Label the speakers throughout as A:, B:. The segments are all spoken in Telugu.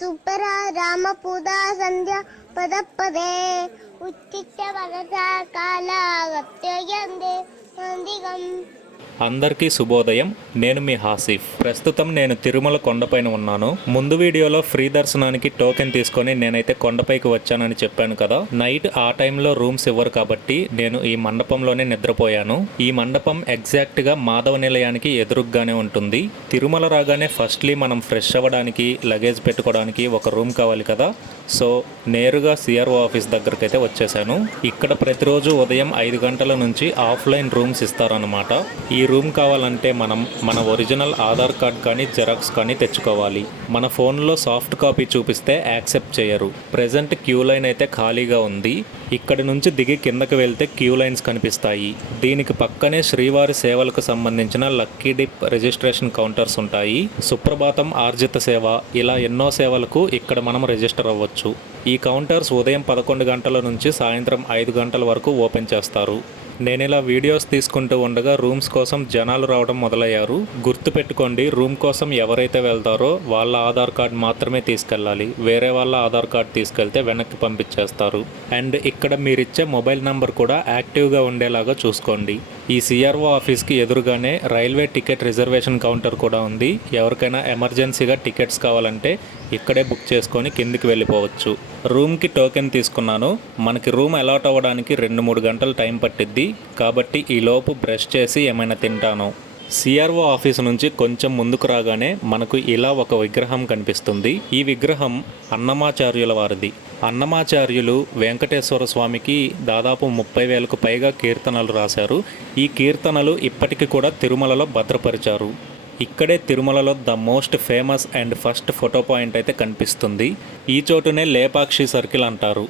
A: സുബ്ബര രാമപൂത സന്ധ്യ പദപ്പതേ ഉച്ചിട്ട പകത കാലാകത്യന്തേ നന്ദികം
B: అందరికీ శుభోదయం. నేను మీ హాసిఫ్. ప్రస్తుతం నేను తిరుమల కొండపైన ఉన్నాను. ముందు వీడియోలో ఫ్రీ దర్శనానికి టోకెన్ తీసుకొని నేనైతే కొండపైకి వచ్చానని చెప్పాను కదా. నైట్ ఆ టైంలో రూమ్స్ ఇవ్వరు కాబట్టి నేను ఈ మండపంలోనే నిద్రపోయాను. ఈ మండపం ఎగ్జాక్ట్గా మాధవ నిలయానికి ఎదురుగ్గానే ఉంటుంది. తిరుమల రాగానే ఫస్ట్లీ మనం ఫ్రెష్ అవ్వడానికి లగేజ్ పెట్టుకోవడానికి ఒక రూమ్ కావాలి కదా. సో నేరుగా సిఆర్ఓ ఆఫీస్ దగ్గరికి అయితే వచ్చేసాను. ఇక్కడ ప్రతిరోజు ఉదయం ఐదు గంటల నుంచి ఆఫ్లైన్ రూమ్స్ ఇస్తారనమాట ఈ రూమ్ కావాలంటే మనం మన ఒరిజినల్ ఆధార్ కార్డ్ కానీ జెరాక్స్ కానీ తెచ్చుకోవాలి. మన ఫోన్లో సాఫ్ట్ కాపీ చూపిస్తే యాక్సెప్ట్ చేయరు. ప్రజెంట్ క్యూ లైన్ అయితే ఖాళీగా ఉంది. ఇక్కడి నుంచి దిగి కిందకు వెళ్తే క్యూ లైన్స్ కనిపిస్తాయి. దీనికి పక్కనే శ్రీవారి సేవలకు సంబంధించిన లక్కీ డిప్ రిజిస్ట్రేషన్ కౌంటర్స్ ఉంటాయి. సుప్రభాతం ఆర్జిత సేవ. ఇలా ఎన్నో సేవలకు ఇక్కడ మనం రిజిస్టర్ అవ్వచ్చు. ఈ కౌంటర్స్ ఉదయం పదకొండు గంటల నుంచి సాయంత్రం ఐదు గంటల వరకు ఓపెన్ చేస్తారు. నేను ఇలా వీడియోస్ తీసుకుంటూ ఉండగా రూమ్స్ కోసం జనాలు రావడం మొదలయ్యారు. గుర్తుపెట్టుకోండి రూమ్ కోసం ఎవరైతే వెళ్తారో వాళ్ళ ఆధార్ కార్డ్ మాత్రమే తీసుకెళ్ళాలి. వేరే వాళ్ళ ఆధార్ కార్డ్ తీసుకెళ్తే వెనక్కి పంపించేస్తారు. అండ్ ఇక్కడ మీరిచ్చే మొబైల్ నంబర్ కూడా యాక్టివ్గా ఉండేలాగా చూసుకోండి. ఈ సిఆర్ఓ ఆఫీస్కి ఎదురుగానే రైల్వే టికెట్ రిజర్వేషన్ కౌంటర్ కూడా ఉంది. ఎవరికైనా ఎమర్జెన్సీగా టికెట్స్ కావాలంటే ఇక్కడే బుక్ చేసుకొని కిందికి వెళ్ళిపోవచ్చు. రూమ్కి టోకెన్ తీసుకున్నాను. మనకి రూమ్ అలాట్ అవ్వడానికి రెండు మూడు గంటలు టైం పట్టిద్ది. కాబట్టి ఈలోపు బ్రష్ చేసి ఏమైనా తింటాను. సిఆర్ఓ ఆఫీస్ నుంచి కొంచెం ముందుకు రాగానే మనకు ఇలా ఒక విగ్రహం కనిపిస్తుంది. ఈ విగ్రహం అన్నమాచార్యుల వారిది. అన్నమాచార్యులు వెంకటేశ్వర స్వామికి దాదాపు ముప్పై వేలకు పైగా కీర్తనలు రాశారు. ఈ కీర్తనలు ఇప్పటికీ కూడా తిరుమలలో భద్రపరిచారు. ఇక్కడే తిరుమలలో the most famous and first photo point అయితే కనిపిస్తుంది. ఈ చోటునే లేపాక్షి సర్కిల్ అంటారు.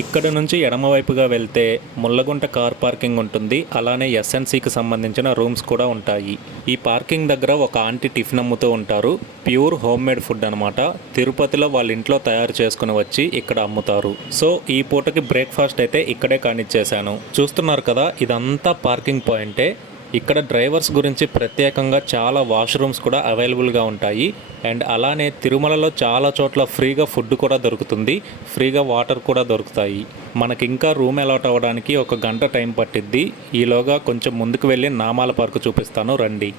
B: ఇక్కడ నుంచి ఎడమవైపుగా వెళ్తే ముల్లగుంట కార్ పార్కింగ్ ఉంటుంది. అలానే ఎస్ఎన్సికి సంబంధించిన రూమ్స్ కూడా ఉంటాయి. ఈ పార్కింగ్ దగ్గర ఒక ఆంటీ టిఫిన్ అమ్ముతూ ఉంటారు. ప్యూర్ హోమ్ మేడ్ ఫుడ్ అనమాట తిరుపతిలో వాళ్ళ ఇంట్లో తయారు చేసుకుని వచ్చి ఇక్కడ అమ్ముతారు. సో ఈ పూటకి బ్రేక్ఫాస్ట్ అయితే ఇక్కడే కానిచ్చేశాను. చూస్తున్నారు కదా ఇదంతా పార్కింగ్ పాయింటే. ఇక్కడ డ్రైవర్స్ గురించి ప్రత్యేకంగా చాలా వాష్రూమ్స్ కూడా అవైలబుల్గా ఉంటాయి. అండ్ అలానే తిరుమలలో చాలా చోట్ల ఫ్రీగా ఫుడ్ కూడా దొరుకుతుంది. ఫ్రీగా వాటర్ కూడా దొరుకుతాయి. మనకి ఇంకా రూమ్ అలాట్ అవ్వడానికి ఒక గంట టైం పట్టిద్ది. ఈలోగా కొంచెం ముందుకు వెళ్ళి నామాల పార్కు చూపిస్తాను. రండి.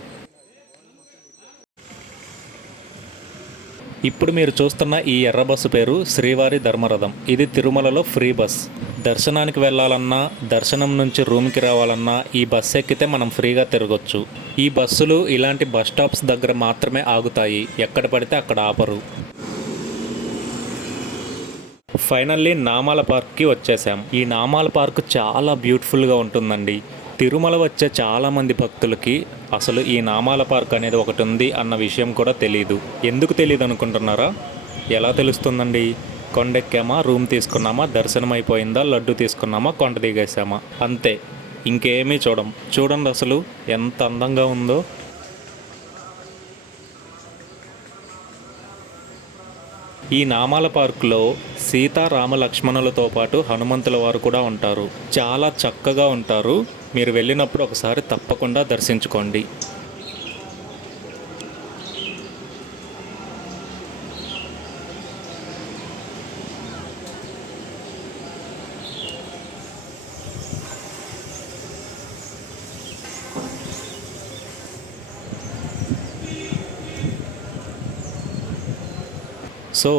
B: ఇప్పుడు మీరు చూస్తున్న ఈ ఎర్ర బస్సు పేరు శ్రీవారి ధర్మరథం. ఇది తిరుమలలో ఫ్రీ బస్. దర్శనానికి వెళ్ళాలన్నా దర్శనం నుంచి రూమ్కి రావాలన్నా ఈ బస్సు ఎక్కితే మనం ఫ్రీగా తిరగొచ్చు. ఈ బస్సులు ఇలాంటి బస్ స్టాప్స్ దగ్గర మాత్రమే ఆగుతాయి. ఎక్కడ పడితే అక్కడ ఆపరు. ఫైనల్లీ నామాల పార్క్కి వచ్చేసాం. ఈ నామాల పార్క్ చాలా బ్యూటిఫుల్గా ఉంటుందండి. తిరుమల వచ్చే చాలామంది భక్తులకి అసలు ఈ నామాల పార్క్ అనేది ఒకటి ఉంది అన్న విషయం కూడా తెలియదు ఎందుకు తెలియదు అనుకుంటున్నారా ఎలా తెలుస్తుందండి? కొండెక్కామా? రూమ్ తీసుకున్నామా? దర్శనం అయిపోయిందా లడ్డు తీసుకున్నామా? కొండ దిగేసామా అంతే. ఇంకేమీ చూడం. చూడండి అసలు ఎంత అందంగా ఉందో. ఈ నామాల పార్కులో సీత రామ లక్ష్మణులతో పాటు హనుమంతుల వారు కూడా ఉంటారు. చాలా చక్కగా ఉంటారు. మీరు వెళ్ళినప్పుడు ఒకసారి తప్పకుండా దర్శించుకోండి. సో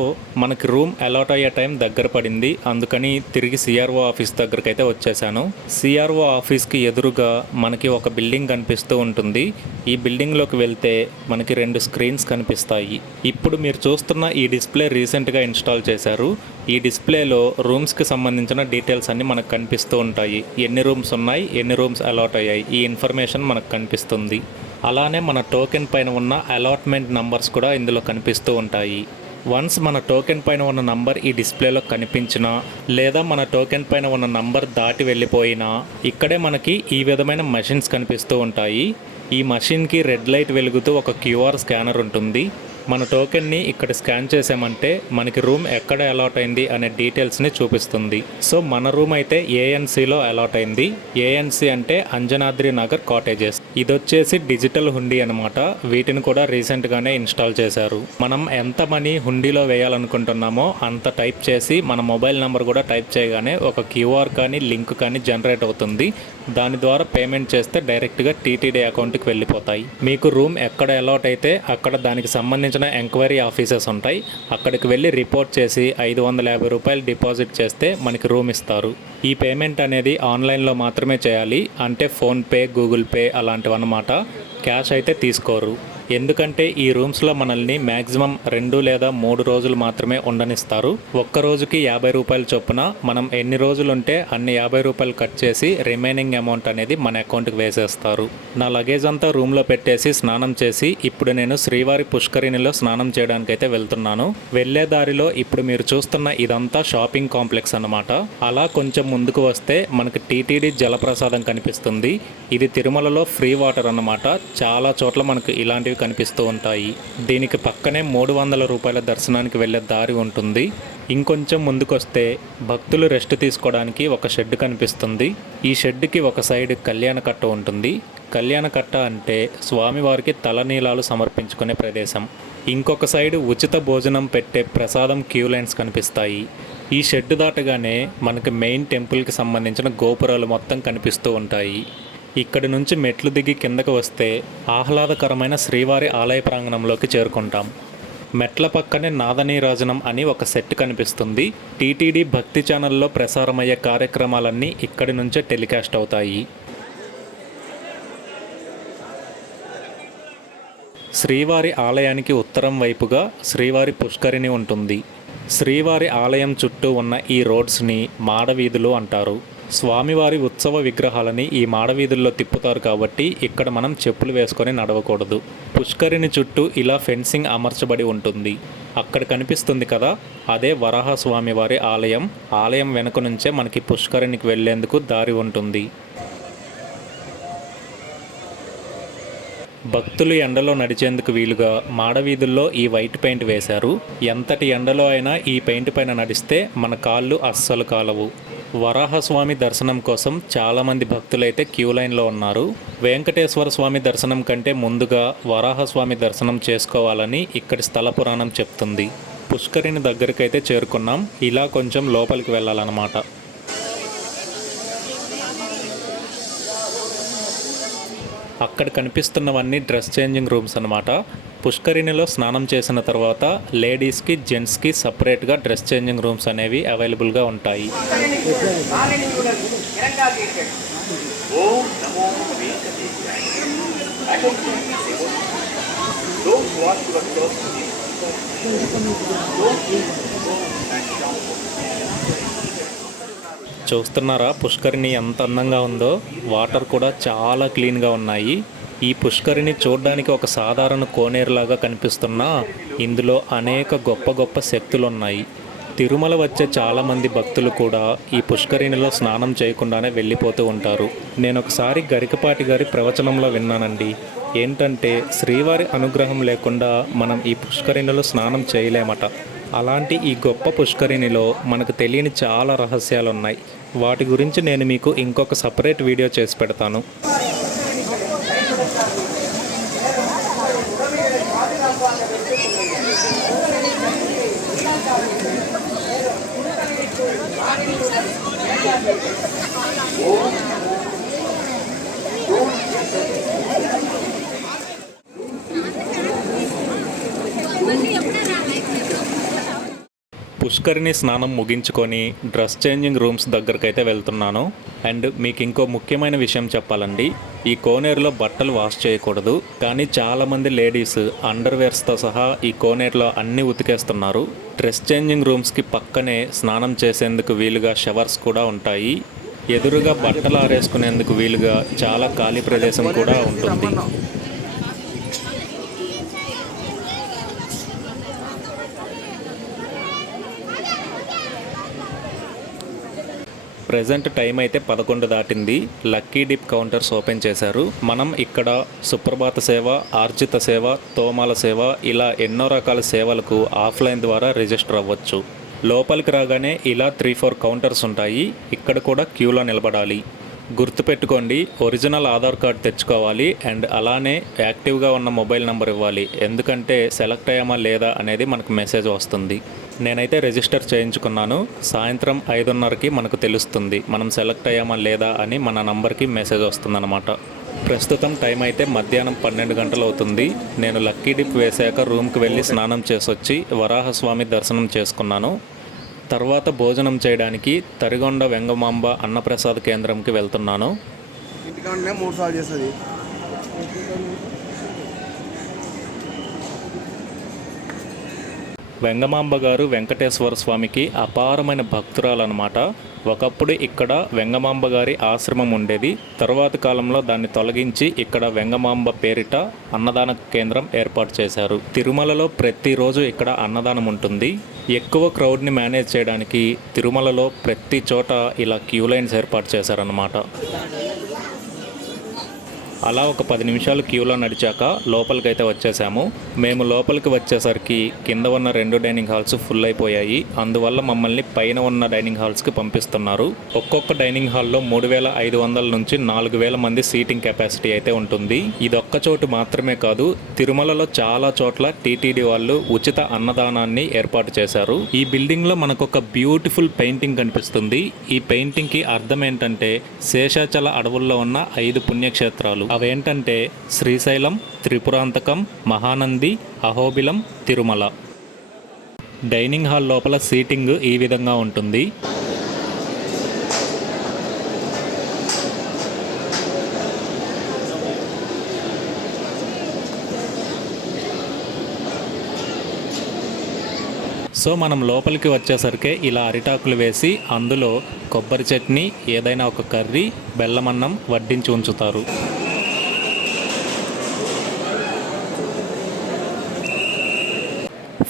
B: మనకి రూమ్ అలాట్ అయ్యే టైం దగ్గర పడింది. అందుకని తిరిగి సిఆర్ఓ ఆఫీస్ దగ్గరికి అయితే వచ్చేసాను. సిఆర్ఓ ఆఫీస్కి ఎదురుగా మనకి ఒక బిల్డింగ్ కనిపిస్తూ ఉంటుంది. ఈ బిల్డింగ్లోకి వెళ్తే మనకి రెండు స్క్రీన్స్ కనిపిస్తాయి. ఇప్పుడు మీరు చూస్తున్న ఈ డిస్ప్లే రీసెంట్గా ఇన్స్టాల్ చేశారు. ఈ డిస్ప్లేలో రూమ్స్కి సంబంధించిన డీటెయిల్స్ అన్నీ మనకు కనిపిస్తూ ఉంటాయి. ఎన్ని రూమ్స్ ఉన్నాయి ఎన్ని రూమ్స్ అలాట్ అయ్యాయి ఈ ఇన్ఫర్మేషన్ మనకు కనిపిస్తుంది. అలానే మన టోకెన్ పైన ఉన్న అలాట్మెంట్ నంబర్స్ కూడా ఇందులో కనిపిస్తూ ఉంటాయి. వన్స్ మన టోకెన్ పైన ఉన్న నంబర్ ఈ డిస్ప్లేలో కనిపించినా లేదా మన టోకెన్ పైన ఉన్న నంబర్ దాటి వెళ్ళిపోయినా ఇక్కడే మనకి ఈ విధమైన మషిన్స్ కనిపిస్తూ ఉంటాయి. ఈ మషిన్కి రెడ్ లైట్ వెలుగుతూ ఒక క్యూఆర్ స్కానర్ ఉంటుంది. మన టోకెన్ని ఇక్కడ స్కాన్ చేసామంటే మనకి రూమ్ ఎక్కడ అలాట్ అయింది అనే డీటెయిల్స్ని చూపిస్తుంది. సో మన రూమ్ అయితే ఏఎన్సీలో అలాట్ అయింది. ఏఎన్సీ అంటే అంజనాద్రి నగర్ కాటేజెస్. ఇది వచ్చేసి డిజిటల్ హుండీ అనమాట వీటిని కూడా రీసెంట్గానే ఇన్స్టాల్ చేశారు. మనం ఎంత మనీ హుండీలో వేయాలనుకుంటున్నామో అంత టైప్ చేసి మన మొబైల్ నెంబర్ కూడా టైప్ చేయగానే ఒక క్యూఆర్ కానీ లింక్ కానీ జనరేట్ అవుతుంది. దాని ద్వారా పేమెంట్ చేస్తే డైరెక్ట్గా టీటీడీ అకౌంట్కి వెళ్ళిపోతాయి. మీకు రూమ్ ఎక్కడ అలాట్ అయితే అక్కడ దానికి సంబంధించిన ఎంక్వైరీ ఆఫీసెస్ ఉంటాయి. అక్కడికి వెళ్ళి రిపోర్ట్ చేసి ఐదు వందల యాభై రూపాయలు డిపాజిట్ చేస్తే మనకి రూమ్ ఇస్తారు. ఈ పేమెంట్ అనేది ఆన్లైన్లో మాత్రమే చేయాలి. అంటే ఫోన్పే గూగుల్ పే అలాంటి అన్నమాట క్యాష్ అయితే తీసుకోరు. ఎందుకంటే ఈ రూమ్స్లో మనల్ని మ్యాక్సిమం రెండు లేదా మూడు రోజులు మాత్రమే ఉండనిస్తారు. ఒక్క రోజుకి యాభై రూపాయల చొప్పున మనం ఎన్ని రోజులు ఉంటే అన్ని యాభై రూపాయలు కట్ చేసి రిమైనింగ్ అమౌంట్ అనేది మన అకౌంట్కి వేసేస్తారు. నా లగేజ్ అంతా రూమ్లో పెట్టేసి స్నానం చేసి ఇప్పుడు నేను శ్రీవారి పుష్కరిణిలో స్నానం చేయడానికి అయితే వెళ్తున్నాను. వెళ్ళే దారిలో ఇప్పుడు మీరు చూస్తున్న ఇదంతా షాపింగ్ కాంప్లెక్స్ అన్నమాట. అలా కొంచెం ముందుకు వస్తే మనకి టీటీడీ జలప్రసాదం కనిపిస్తుంది. ఇది తిరుమలలో ఫ్రీ వాటర్ అన్నమాట. చాలా చోట్ల మనకు ఇలాంటివి కనిపిస్తూ ఉంటాయి. దీనికి పక్కనే మూడు వందల రూపాయల దర్శనానికి వెళ్ళే దారి ఉంటుంది. ఇంకొంచెం ముందుకొస్తే భక్తులు రెస్ట్ తీసుకోవడానికి ఒక షెడ్ కనిపిస్తుంది. ఈ షెడ్కి ఒక సైడ్ కళ్యాణ కట్ట ఉంటుంది. కళ్యాణ కట్ట అంటే స్వామివారికి తలనీలాలు సమర్పించుకునే ప్రదేశం. ఇంకొక సైడ్ ఉచిత భోజనం పెట్టే ప్రసాదం క్యూ లైన్స్ కనిపిస్తాయి. ఈ షెడ్ దాటగానే మనకి మెయిన్ టెంపుల్కి సంబంధించిన గోపురాలు మొత్తం కనిపిస్తూ ఉంటాయి. ఇక్కడి నుంచి మెట్లు దిగి కిందకు వస్తే ఆహ్లాదకరమైన శ్రీవారి ఆలయ ప్రాంగణంలోకి చేరుకుంటాం. మెట్ల పక్కనే నాదనీరాజనం అని ఒక సెట్ కనిపిస్తుంది. టీటీడీ భక్తి ఛానల్లో ప్రసారమయ్యే కార్యక్రమాలన్నీ ఇక్కడి నుంచే టెలికాస్ట్ అవుతాయి. శ్రీవారి ఆలయానికి ఉత్తరం వైపుగా శ్రీవారి పుష్కరిణి ఉంటుంది. శ్రీవారి ఆలయం చుట్టూ ఉన్న ఈ రోడ్స్ని మాడవీధులు అంటారు. స్వామివారి ఉత్సవ విగ్రహాలని ఈ మాడవీధుల్లో తిప్పుతారు కాబట్టి ఇక్కడ మనం చెప్పులు వేసుకొని నడవకూడదు. పుష్కరిణి చుట్టూ ఇలా ఫెన్సింగ్ అమర్చబడి ఉంటుంది. అక్కడ కనిపిస్తుంది కదా అదే వరాహ స్వామివారి ఆలయం. ఆలయం వెనుక నుంచే మనకి పుష్కరినికి వెళ్ళేందుకు దారి ఉంటుంది. భక్తులు ఎండలో నడిచేందుకు వీలుగా మాడవీధుల్లో ఈ వైట్ పెయింట్ వేశారు. ఎంతటి ఎండలో అయినా ఈ పెయింట్ పైన నడిస్తే మన కాళ్ళు అస్సలు కాలవు. వరాహస్వామి దర్శనం కోసం చాలామంది భక్తులైతే క్యూ లైన్లో ఉన్నారు. వెంకటేశ్వర స్వామి దర్శనం కంటే ముందుగా వరాహస్వామి దర్శనం చేసుకోవాలని ఇక్కడి స్థల పురాణం చెప్తుంది. పుష్కరిని దగ్గరికైతే చేరుకున్నాం. ఇలా కొంచెం లోపలికి వెళ్ళాలన్నమాట. అక్కడ కనిపిస్తున్నవన్నీ డ్రెస్ చేంజింగ్ రూమ్స్ అనమాట పుష్కరిణిలో స్నానం చేసిన తర్వాత లేడీస్కి జెంట్స్కి సపరేట్గా డ్రెస్ చేంజింగ్ రూమ్స్ అనేవి అవైలబుల్గా ఉంటాయి.
C: ఓం
B: చూస్తున్నారా? పుష్కరిణి ఎంత అందంగా ఉందో. వాటర్ కూడా చాలా క్లీన్గా ఉన్నాయి. ఈ పుష్కరిణి చూడడానికి ఒక సాధారణ కోనేరులాగా కనిపిస్తున్నా. ఇందులో అనేక గొప్ప గొప్ప శక్తులు ఉన్నాయి తిరుమల వచ్చే చాలామంది భక్తులు కూడా ఈ పుష్కరిణిలో స్నానం చేయకుండానే వెళ్ళిపోతూ ఉంటారు. నేను ఒకసారి గరికపాటి గారి ప్రవచనంలో విన్నానండి. ఏంటంటే శ్రీవారి అనుగ్రహం లేకుండా మనం ఈ పుష్కరిణిలో స్నానం చేయలేమట. అలాంటి ఈ గొప్ప పుష్కరిణిలో మనకు తెలియని చాలా రహస్యాలు ఉన్నాయి వాటి గురించి నేను మీకు ఇంకొక సపరేట్ వీడియో చేసి పెడతాను. పుష్కరిణి స్నానం ముగించుకొని డ్రెస్ చేంజింగ్ రూమ్స్ దగ్గరకైతే వెళ్తున్నాను. అండ్ మీకు ఇంకో ముఖ్యమైన విషయం చెప్పాలండి. ఈ కోనేరులో బట్టలు వాష్ చేయకూడదు. కానీ చాలామంది లేడీస్ అండర్వేర్స్తో సహా ఈ కోనేరులో అన్నీ ఉతికేస్తున్నారు. డ్రెస్ చేంజింగ్ రూమ్స్కి పక్కనే స్నానం చేసేందుకు వీలుగా షవర్స్ కూడా ఉంటాయి. ఎదురుగా బట్టలు ఆరేసుకునేందుకు వీలుగా చాలా ఖాళీ ప్రదేశం కూడా ఉంటుంది. ప్రజెంట్ టైం అయితే పదకొండు దాటింది. లక్కీ డిప్ కౌంటర్స్ ఓపెన్ చేశారు. మనం ఇక్కడ సుప్రభాత సేవ ఆర్జిత సేవ తోమాల సేవ ఇలా ఎన్నో రకాల సేవలకు ఆఫ్లైన్ ద్వారా రిజిస్టర్ అవ్వచ్చు. లోపలికి రాగానే ఇలా త్రీ ఫోర్ కౌంటర్స్ ఉంటాయి. ఇక్కడ కూడా క్యూలో నిలబడాలి. గుర్తుపెట్టుకోండి ఒరిజినల్ ఆధార్ కార్డ్ తెచ్చుకోవాలి అండ్ అలానే యాక్టివ్గా ఉన్న మొబైల్ నెంబర్ ఇవ్వాలి. ఎందుకంటే సెలెక్ట్ అయ్యామా లేదా అనేది మనకు మెసేజ్ వస్తుంది. నేనైతే రిజిస్టర్ చేయించుకున్నాను. సాయంత్రం ఐదున్నరకి మనకు తెలుస్తుంది. మనం సెలెక్ట్ అయ్యామా లేదా అని మన నంబర్కి మెసేజ్ వస్తుందన్నమాట. ప్రస్తుతం టైం అయితే మధ్యాహ్నం పన్నెండు గంటలు అవుతుంది నేను లక్కీ డిప్ వేశాక రూమ్కి వెళ్ళి స్నానం చేసొచ్చి వరాహస్వామి దర్శనం చేసుకున్నాను. తర్వాత భోజనం చేయడానికి తరిగొండ వెంగమాంబ అన్నప్రసాద్ కేంద్రంకి వెళ్తున్నాను.
D: మూడు సార్లు చేస్తుంది.
B: వెంగమాంబ గారు వెంకటేశ్వర స్వామికి అపారమైన భక్తురాలన్నమాట. ఒకప్పుడు ఇక్కడ వెంగమాంబ గారి ఆశ్రమం ఉండేది. తరువాత కాలంలో దాన్ని తొలగించి ఇక్కడ వెంగమాంబ పేరిట అన్నదాన కేంద్రం ఏర్పాటు చేశారు. తిరుమలలో ప్రతిరోజు ఇక్కడ అన్నదానం ఉంటుంది. ఎక్కువ క్రౌడ్ని మేనేజ్ చేయడానికి తిరుమలలో ప్రతి చోట ఇలా క్యూ లైన్స్ ఏర్పాటు చేశారన్నమాట. అలా ఒక పది నిమిషాలు క్యూలో నడిచాక లోపలికైతే వచ్చేసాము. మేము లోపలికి వచ్చేసరికి కింద ఉన్న రెండు డైనింగ్ హాల్స్ ఫుల్ అయిపోయాయి. అందువల్ల మమ్మల్ని పైన ఉన్న డైనింగ్ హాల్స్కి పంపిస్తున్నారు. ఒక్కొక్క డైనింగ్ హాల్లో మూడు వేల ఐదు వందల నుంచి నాలుగు వేల మంది సీటింగ్ కెపాసిటీ అయితే ఉంటుంది. ఇదొక్క చోటు మాత్రమే కాదు తిరుమలలో చాలా చోట్ల టీటీడీ వాళ్ళు ఉచిత అన్నదానాన్ని ఏర్పాటు చేశారు. ఈ బిల్డింగ్లో మనకు ఒక బ్యూటిఫుల్ పెయింటింగ్ కనిపిస్తుంది. ఈ పెయింటింగ్కి అర్థం ఏంటంటే శేషాచల అడవుల్లో ఉన్న ఐదు పుణ్యక్షేత్రాలు. అవేంటంటే శ్రీశైలం త్రిపురాంతకం మహానంది అహోబిలం తిరుమల. డైనింగ్ హాల్ లోపల సీటింగ్ ఈ విధంగా ఉంటుంది. సో మనం లోపలికి వచ్చేసరికి ఇలా అరిటాకులు వేసి అందులో కొబ్బరి చట్నీ ఏదైనా ఒక కర్రీ బెల్లమన్నం వడ్డించి ఉంచుతారు.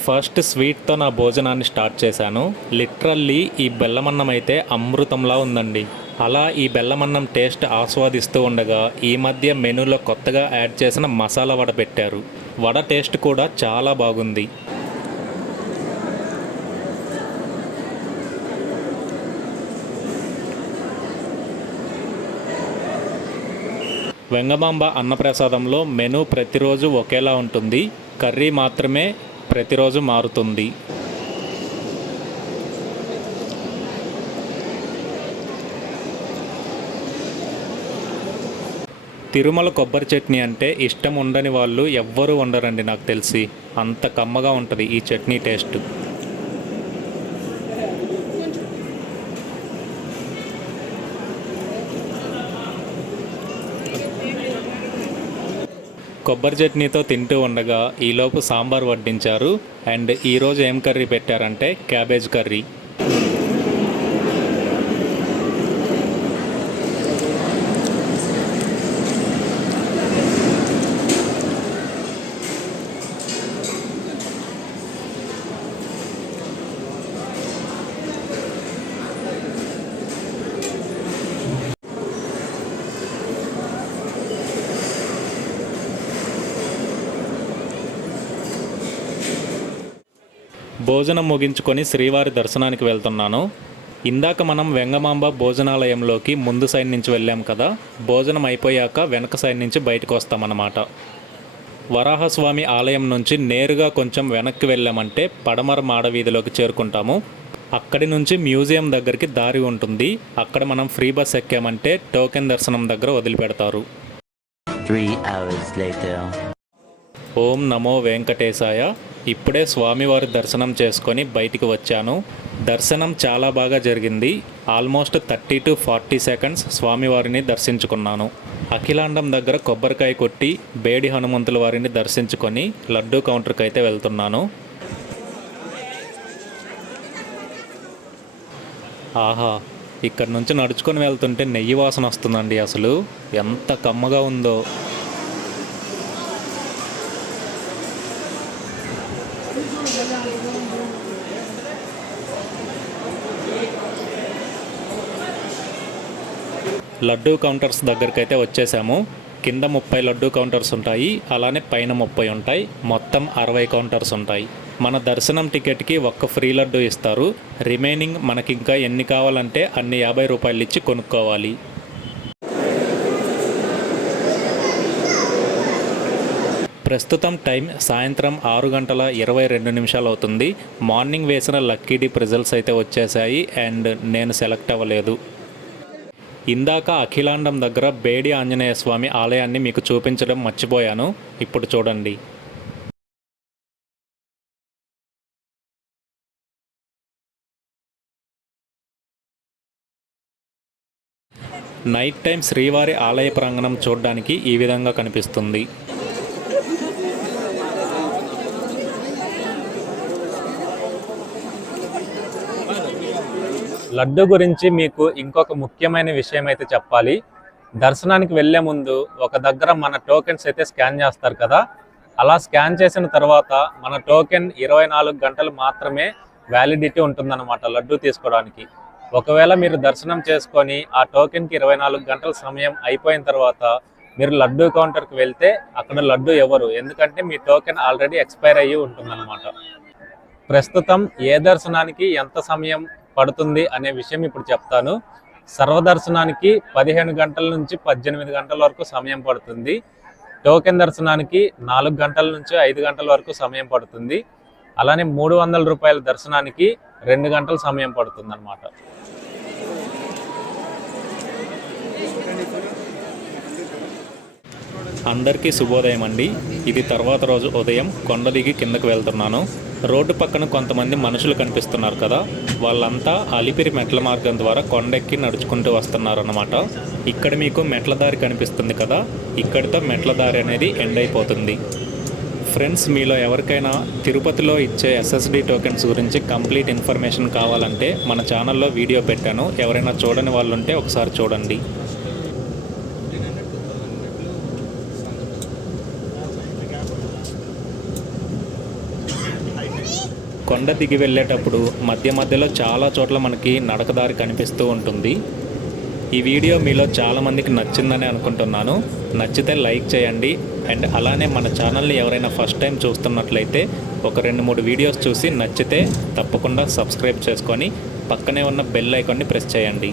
B: ఫస్ట్ స్వీట్తో నా భోజనాన్ని స్టార్ట్ చేశాను. లిటరల్లీ ఈ బెల్లమన్నం అయితే అమృతంలా ఉందండి. అలా ఈ బెల్లమన్నం టేస్ట్ ఆస్వాదిస్తూ ఉండగా ఈ మధ్య మెనూలో కొత్తగా యాడ్ చేసిన మసాలా వడ పెట్టారు. వడ టేస్ట్ కూడా చాలా బాగుంది. వెంగమాంబ అన్నప్రసాదంలో మెనూ ప్రతిరోజు ఒకేలా ఉంటుంది. కర్రీ మాత్రమే ప్రతిరోజు మారుతుంది. తిరుమల కొబ్బరి చట్నీ అంటే ఇష్టం ఉండని వాళ్ళు ఎవ్వరూ ఉండరండి నాకు తెలిసి. అంత కమ్మగా ఉంటుంది ఈ చట్నీ టేస్ట్. కొబ్బరి చట్నీతో తింటూ ఉండగా ఈలోపు సాంబార్ వడ్డించారు. అండ్ ఈరోజు ఏం కర్రీ పెట్టారంటే క్యాబేజ్ కర్రీ. భోజనం ముగించుకొని శ్రీవారి దర్శనానికి వెళ్తున్నాను. ఇందాక మనం వెంగమాంబ భోజనాలయంలోకి ముందు సైడ్ నుంచి వెళ్ళాం కదా భోజనం అయిపోయాక వెనక సైడ్ నుంచి బయటకు వస్తామన్నమాట. వరాహస్వామి ఆలయం నుంచి నేరుగా కొంచెం వెనక్కి వెళ్ళామంటే పడమర మాడ వీధిలోకి చేరుకుంటాము. అక్కడి నుంచి మ్యూజియం దగ్గరికి దారి ఉంటుంది. అక్కడ మనం ఫ్రీ బస్ ఎక్కామంటే టోకెన్ దర్శనం దగ్గర వదిలిపెడతారు. ఓం నమో వెంకటేశాయ. ఇప్పుడే స్వామివారి దర్శనం చేసుకొని బయటికి వచ్చాను. దర్శనం చాలా బాగా జరిగింది. Almost thirty to forty seconds స్వామివారిని దర్శించుకున్నాను. అఖిలాండం దగ్గర కొబ్బరికాయ కొట్టి బేడి హనుమంతుల వారిని దర్శించుకొని లడ్డూ కౌంటర్కి అయితే వెళ్తున్నాను. ఆహా ఇక్కడ నుంచి నడుచుకొని వెళ్తుంటే నెయ్యి వాసన వస్తుందండి అసలు. ఎంత కమ్మగా ఉందో. లడ్డూ కౌంటర్స్ దగ్గరికి అయితే వచ్చేసాము. కింద ముప్పై లడ్డూ కౌంటర్స్ ఉంటాయి. అలానే పైన ముప్పై ఉంటాయి. మొత్తం అరవై కౌంటర్స్ ఉంటాయి. మన దర్శనం టికెట్కి ఒక్క ఫ్రీ లడ్డు ఇస్తారు. రిమైనింగ్ మనకి ఇంకా ఎన్ని కావాలంటే అన్ని యాభై రూపాయలు ఇచ్చి కొనుక్కోవాలి. ప్రస్తుతం టైం సాయంత్రం ఆరు గంటల ఇరవై రెండు నిమిషాలు అవుతుంది. మార్నింగ్ వేసిన లక్కీ డిప్ రిజల్ట్స్ అయితే వచ్చేసాయి అండ్ నేను సెలెక్ట్ అవ్వలేదు. ఇందాక అఖిలాండం దగ్గర బేడి ఆంజనేయ స్వామి ఆలయాన్ని మీకు చూపించడం మర్చిపోయాను. ఇప్పుడు చూడండి. నైట్ టైం శ్రీవారి ఆలయ ప్రాంగణం చూడడానికి ఈ విధంగా కనిపిస్తుంది. లడ్డు గురించి మీకు ఇంకొక ముఖ్యమైన విషయం అయితే చెప్పాలి. దర్శనానికి వెళ్ళే ముందు ఒక దగ్గర మన టోకెన్స్ అయితే స్కాన్ చేస్తారు కదా. అలా స్కాన్ చేసిన తర్వాత మన టోకెన్ ఇరవై నాలుగు గంటలు మాత్రమే వ్యాలిడిటీ ఉంటుందన్నమాట లడ్డు తీసుకోవడానికి. ఒకవేళ మీరు దర్శనం చేసుకొని ఆ టోకెన్కి ఇరవై నాలుగు గంటల సమయం అయిపోయిన తర్వాత మీరు లడ్డు కౌంటర్కి వెళ్తే అక్కడ లడ్డు ఎవరు? ఎందుకంటే మీ టోకెన్ ఆల్రెడీ ఎక్స్పైర్ అయ్యి ఉంటుందన్నమాట. ప్రస్తుతం ఏ దర్శనానికి ఎంత సమయం పడుతుంది అనే విషయం ఇప్పుడు చెప్తాను. సర్వదర్శనానికి పదిహేను గంటల నుంచి పద్దెనిమిది గంటల వరకు సమయం పడుతుంది. టోకెన్ దర్శనానికి నాలుగు గంటల నుంచి ఐదు గంటల వరకు సమయం పడుతుంది. అలానే మూడు వందల రూపాయల దర్శనానికి రెండు గంటల సమయం పడుతుంది అన్నమాట అందరికీ శుభోదయం అండి. ఇది తర్వాత రోజు ఉదయం కొండ దిగి కిందకు వెళ్తున్నాను. రోడ్డు పక్కన కొంతమంది మనుషులు కనిపిస్తున్నారు కదా. వాళ్ళంతా అలిపిరి మెట్ల మార్గం ద్వారా కొండెక్కి నడుచుకుంటూ వస్తున్నారన్నమాట. ఇక్కడ మీకు మెట్ల దారి కనిపిస్తుంది కదా. ఇక్కడితో మెట్ల దారి అనేది ఎండ్ అయిపోతుంది. ఫ్రెండ్స్ మీలో ఎవరికైనా తిరుపతిలో ఇచ్చే ఎస్ఎస్డి టోకెన్స్ గురించి కంప్లీట్ ఇన్ఫర్మేషన్ కావాలంటే మన ఛానల్లో వీడియో పెట్టాను. ఎవరైనా చూడని వాళ్ళు ఉంటే ఒకసారి చూడండి. కొండ దిగి వెళ్ళేటప్పుడు మధ్య మధ్యలో చాలా చోట్ల మనకి నడకదారి కనిపిస్తూ ఉంటుంది. ఈ వీడియో మీలో చాలామందికి నచ్చిందని అనుకుంటున్నాను. నచ్చితే లైక్ చేయండి. అండ్ అలానే మన ఛానల్ని ఎవరైనా ఫస్ట్ టైం చూస్తున్నట్లయితే ఒక రెండు మూడు వీడియోస్ చూసి నచ్చితే తప్పకుండా సబ్స్క్రైబ్ చేసుకొని పక్కనే ఉన్న బెల్ ఐకాన్ని ప్రెస్ చేయండి.